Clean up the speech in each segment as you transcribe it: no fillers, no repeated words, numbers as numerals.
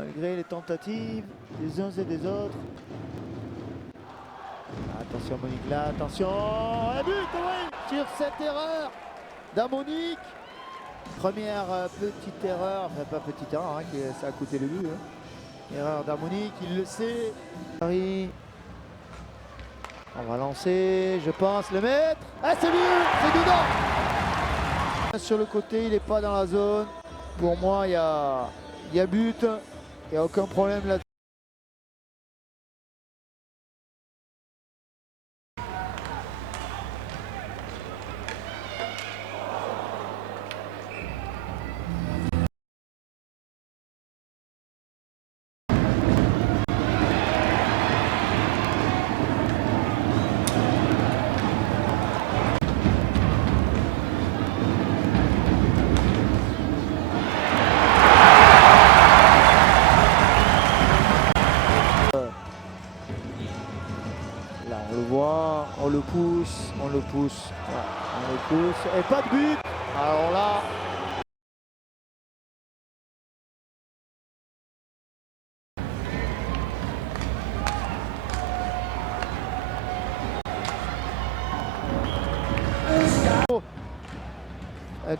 malgré les tentatives des uns et des autres. Attention Monique là, attention, un but, oui, sur cette erreur d'Amonique. Première petite erreur, enfin pas petite erreur, hein, ça a coûté le but. Hein. Erreur d'Amonique, il le sait. Paris. On va lancer, je pense, le mettre. Ah c'est lui, c'est dedans. Sur le côté, il n'est pas dans la zone. Pour moi, il y a but, il n'y a aucun problème là. Là, on le voit, on le pousse, on le pousse, voilà, on le pousse, et pas de but. Alors là,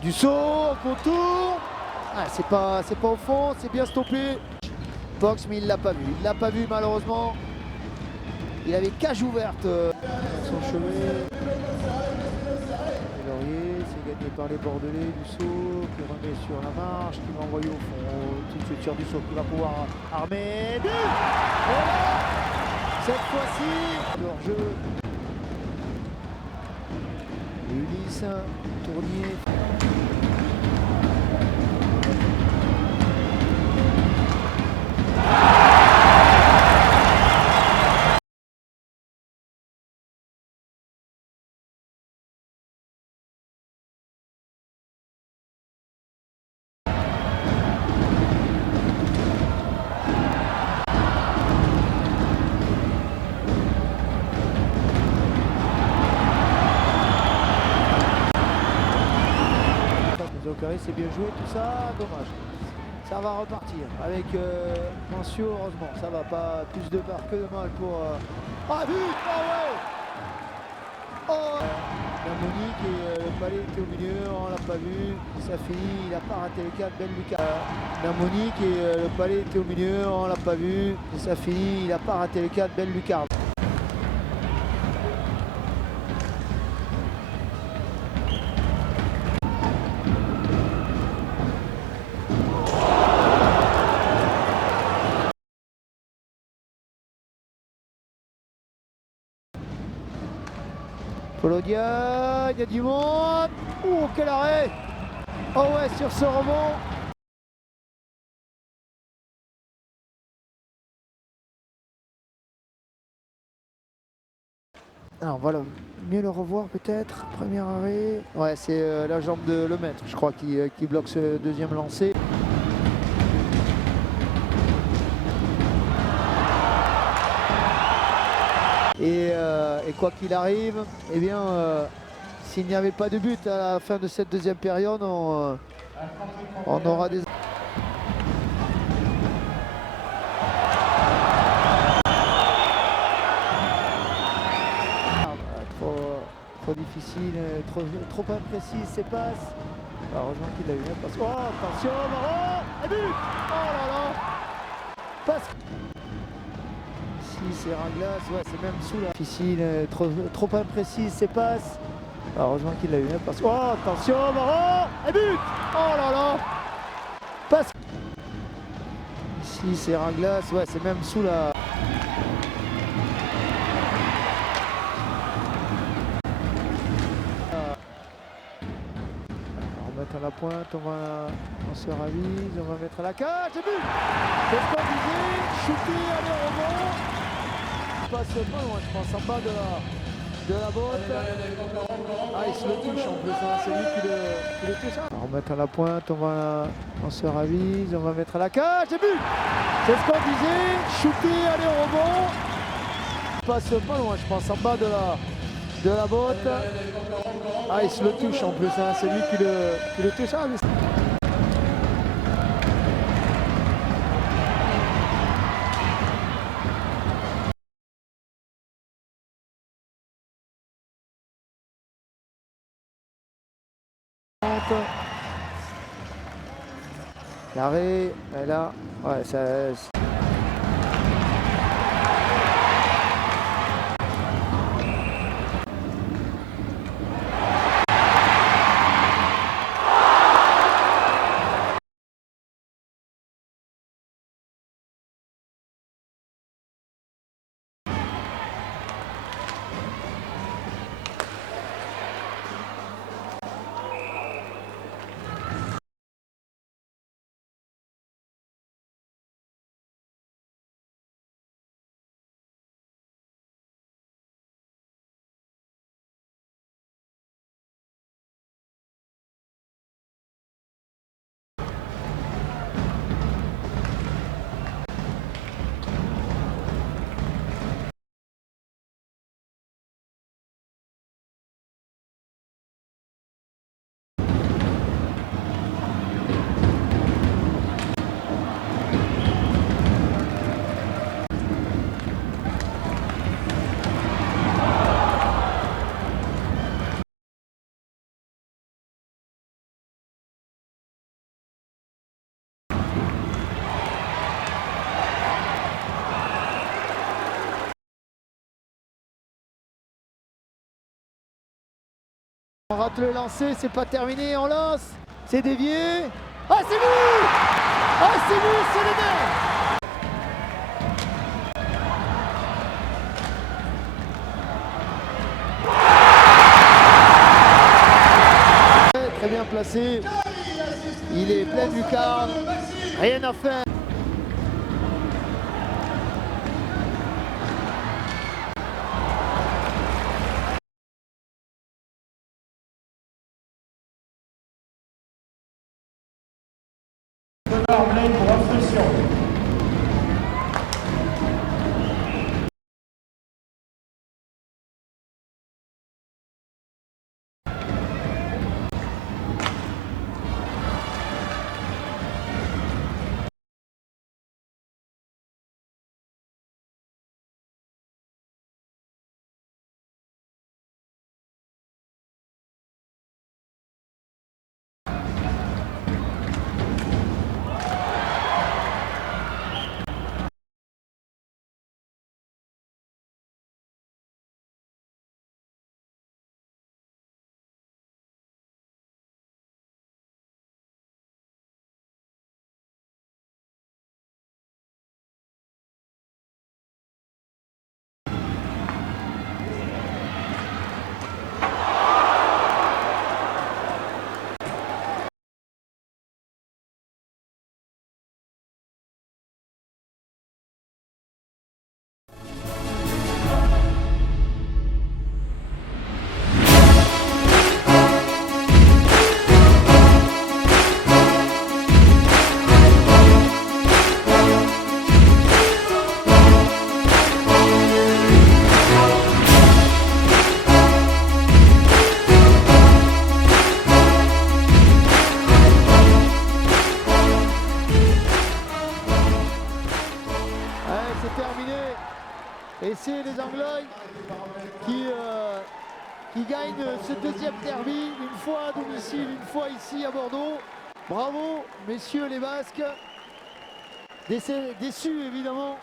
du saut, au contour. Ah, c'est pas au fond, c'est bien stoppé. Box, mais il l'a pas vu. Il l'a pas vu malheureusement. Il avait cage ouverte. Son chevet. Et Laurier, c'est gagné par les Bordelais. Du saut qui remet sur la marche, qui va envoyer au fond. Tout de suite sur du saut qui va pouvoir armer. But. Voilà. Cette fois-ci, leur jeu. Ulysse, Tournier. C'est bien joué tout ça, dommage. Ça va repartir avec Mancio, heureusement. Ça va pas plus de part que de mal pour... Ah but. Ah ouais. Oh la Monique et le palais était au milieu, on l'a pas vu. Ça finit, il a pas raté le cadre, belle lucarne. La Monique et le palais était au milieu, on l'a pas vu. Ça finit, il a pas raté le cadre, belle lucarne. Polodia, il y a du monde. Oh, quel arrêt. Oh ouais, sur ce rebond. Alors voilà, mieux le revoir peut-être. Premier arrêt. Ouais, c'est la jambe de Lemaître, je crois, qui bloque ce deuxième lancé. Et quoi qu'il arrive, eh bien, s'il n'y avait pas de but à la fin de cette deuxième période, on aura des... Trop difficile, trop imprécis ces passes. Heureusement qu'il a eu une passe. Oh, attention, Marron. Et but. Oh là là. Passe. Si c'est Raglas, ouais, c'est même sous la difficile, trop imprécise ces passes. Heureusement qu'il a eu une passe. Oh, attention, Marron. Et but. Oh là là. Passe. Si c'est Raglas, ouais, c'est même sous la... À la pointe, on se ravise, on va mettre à la cage, et but. C'est ce qu'on disait, shooté, aller rebond. Passe pas loin, je pense, en bas de la botte. Ah, il se le touche en plus, hein. C'est lui qui le touche. On va mettre à la pointe, on se ravise, on va mettre à la cage, et but. C'est ce qu'on disait, shooté, aller rebond. Passe pas loin, je pense, en bas de la botte. Ah, il se le touche en plus, hein. C'est lui qui le touche. Ah, mais... L'arrêt, là, ouais, ça. On rate le lancer, c'est pas terminé, on lance, c'est dévié. Ah c'est lui! Ah c'est lui, c'est le net. Très bien placé, il est plein de lucarne, rien à faire. Pour obstruction. C'est terminé. Et c'est les Anglois qui gagnent ce deuxième derby, une fois à domicile, une fois ici à Bordeaux. Bravo, messieurs les Basques. Déçus évidemment.